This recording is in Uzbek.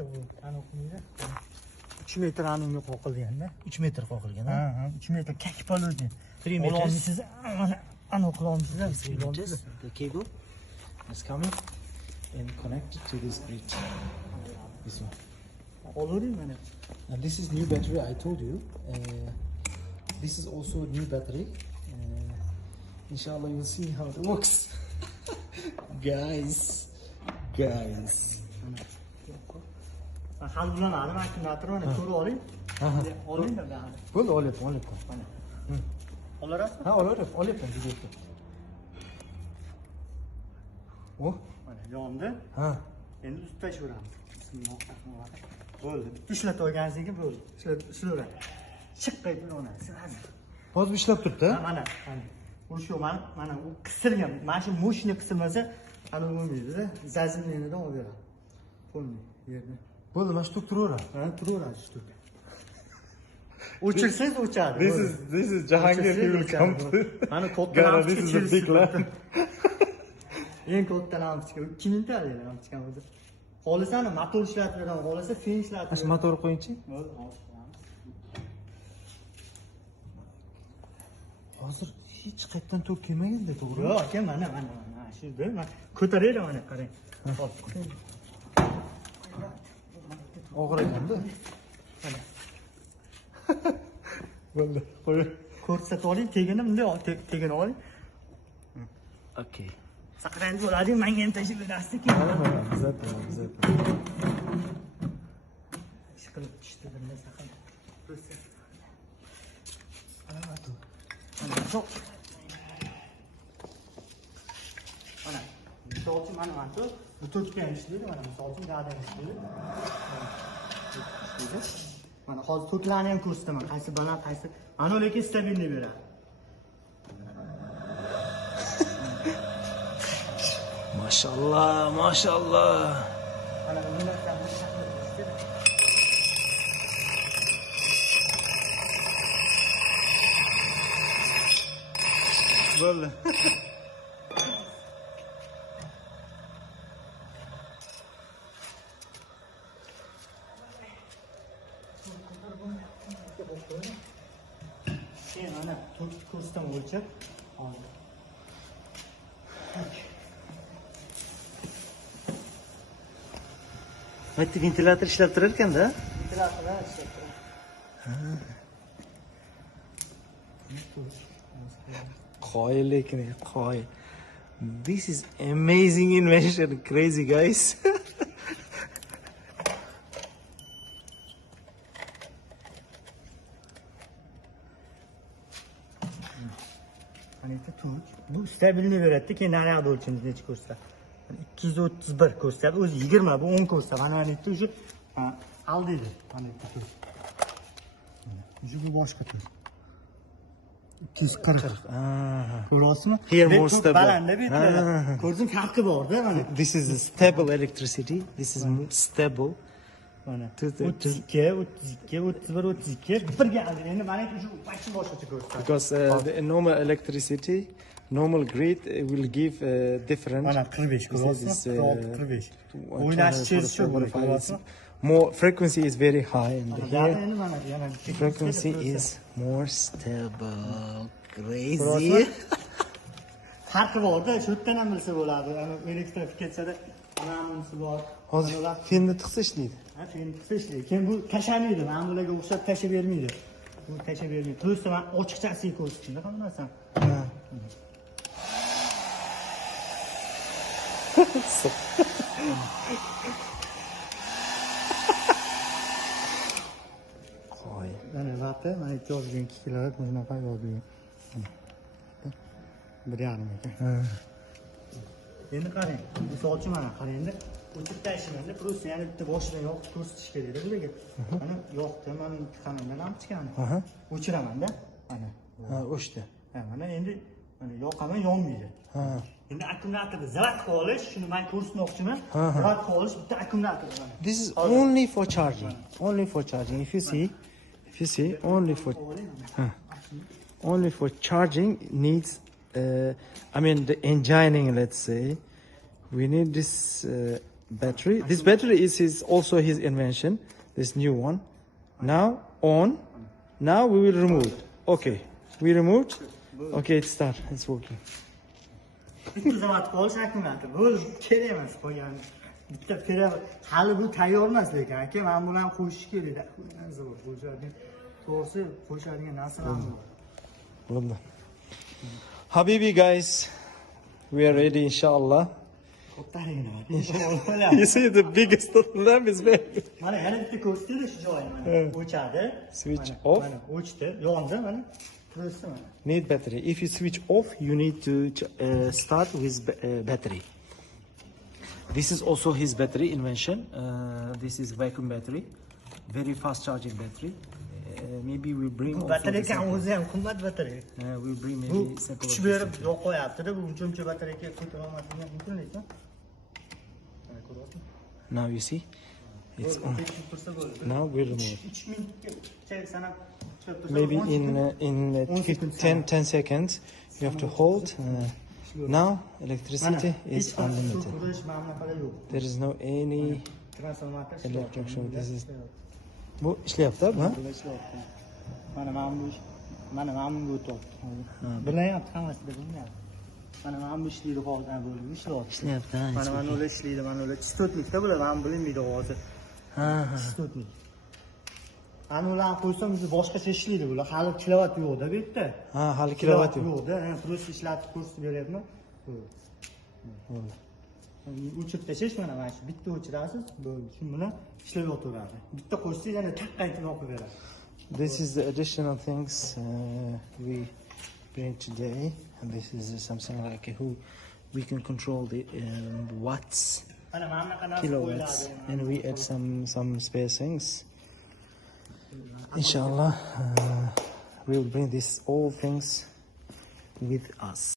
katta bu. Ana o'qiydi. 3 metr animga qoqilgan-da. 3 metr qoqilgan. Ha, 3 metr kak polodi. 3 meters. Siz ana o'qilolmaysiz. 3 meters. The cable is coming and connected to this grid. This one. Olori mana. And this is new battery. I told you. This is also new battery. Inshallah, you'll see how it works, guys. Hal bilan hali akkumulyator mana ko'rib oling. Oling-da bani. Bo'ldi, olyapman. Mana. Olarasiz? Ha, olyapman. Juda. Oh, Mana yondi. ha. Endi ustlashaveramiz. Bismillah. Bo'ldi. Ishlatib olganingizdan keyin bo'ldi. Ishlayveradi. Chiqqaydi ona. Hozir ishlab turibdi. Mana. O'sha mana u qisilgan. Mana shu moshina qisilmasa, ana bo'lmaydi-da. Zazimlenidan olib beradi. Bo'lmaydi yerda. Bo'ldi, mana shu turaveradi. Ha, turaveradi shu. O'chirsangiz o'chadi. This is Jahangir. He will come to. Mana katta Gara, lampochka this is a big lamp. Eng katta lampochka 2 mingtalik lampochka o'zi. Xolisani motor ishlatib beraman, xolisa fen ishlatib. Mana motor qo'yingchi. Bo'ldi, Hozir hech qayerdan to'p kelmaganda, to'g'ri? yo'q, aka, mana shu yerda mana ko'taraylik mana qarang. Hop. Og'ir ekanda. Mana. Bo'ldi, qo'y. Ko'rsatib oling, tegini bunday tegini oling. Okay. Saqlanib bo'ladi, menga ham tashib berasiz-ku. Bizatman. Ishqilib tushdi bunday saqlanib. Mana, misol uchun mana bu to'chka ishlaydi, mana misol uchun gada ishlaydi. Mana hozir to'klarni ham ko'rsataman, qaysi baland, qaysi. Mana lekin stabilni beradi. Mashallah. Mana bundan Bo'ldi. Keyin mana ko'rsataman o'lchab. Bitta ventilator ishlab turar ekanda. Ventilatorlar ishlab Qoyil lekin, qoyil. This is amazing invention, crazy guys. Hani tut. Bu stabilni beradi, keyin naryoqda o'lchaymiz necha ko'rsatadi. 231 ko'rsatadi, o'zi 20, bu 10 ko'rsatadi. Mana bu o'sha aldaydi. Mana bu tut. Bu boshqa tut. 240. Ko'ryapsizmi? Here more stable. Balanda betiladi. Ko'rding, farqi bor-da mana. This is stable electricity. This is stable. Mana 32, 31, birga aldi. Endi mana shu boshqa boshqacha ko'rsatadi. Because the normal electricity, normal grid will give different. Mana 45 ko'ryapsizmi? 45. O'ynash shu It's more frequency is very high, and here endi mana frequency is more stable. Crazy. Farqi bor-da, shu yerdan ham bilsa bo'ladi. Ana elektrifikatsiyada namasi bor. Hozir fenni tiqsa ishlaydi. Ha, fenni tiqsa ishlaydi. Keyin bu tashamaydi. Mana bularga o'xshab tasha bermaydi. Bu tasha bermaydi. To'g'risi men ochiqchasiga ko'rsatdim-da, hamma narsani. Mana vaqti, mana 202 kilovatt bunaqa yozilgan. 1,5 ekan. Endi qarang, misol uchun mana qarang-da, o'chib tashlayman-da, просто yana bitta boshidan yoqib ko'rsatish kerak-da bularga. Mana yoqdi, mana chiqaman lampochkani. O'chiraman-da, mana. Ha, o'chdi. Ha, mana endi mana yoqaman, yonmaydi. Endi akkumulyatorni zarat qilib olish, shuni men ko'rsatmoqchiman. Zarat qilib olish bitta akkumulyator mana. This is only for charging. Only for charging. If you see, only for charging needs. I mean the engineering. Let's say we need this battery. This battery is also his invention. This new one. Now on. Now we will remove. Okay, we removed. Okay, it's start. It's working. Bitta zamat qolishakmadi. Bu kerak emas qo'ygan. Bitta pira hali bu tayyor emas lekin aka, men buni ham qo'shish kerak. Zo'r qo'shadigan. To'g'risi qo'shadigan narsalar bor. Wallah. Habibi guys, we are ready inshallah. Inshaalloh. You see the biggest lamp is back. Mana yana bitta ko'rsatdi shu joyini. O'chadi. Switch off. Mana o'chdi, yondi mana. Turibdi mana. Need battery. If you switch off, you need to start with battery. This is also his battery invention. This is vacuum battery, very fast charging battery. Maybe we bring. Bu batareyka o'zi ham qimmat batareyka. We bring Bu maybe simple. kuch berib yo'q qo'yapti-da, bu uncha batareyka ko'tara olmasligi mumkin lekin. Now you see, it's on. Now we remove. 3 minutga sanab Maybe in 10 seconds you have to hold. Now electricity is unlimited. There is no any electric shock. This is. Bu ishlayapti, ha? Mana bunga o'tyapti. Bilayapti hammasida bilmayapti. Mana bu ishlaydi hozir bo'lib ishlayapti. Ishlayapti. Mana ular ishlaydi, mana ular chistotnikda bular, men bilmaydi hozir. Ha. Chistotnik. Ana ularni qo'ysam o'zi boshqacha ishlaydi bular. Hali kilovat yo'q-da bu yerda. Ha, hali kilovat yo'q. Yo'q-da, просто ishlatib ko'rsatib beryapman. O'chirib tashlash mana shu bitta o'chirasiz, bo'ldi. Shu bilan ishlab yotaveradi. Bitta qo'shsangiz yana taqqaytib yoqib beradi. This is the additional things we bring today, and this is something like who we can control the watts, Mana mana qanaqa kilowatts, and we add some spare things. Inshallah, we will bring these all things with us.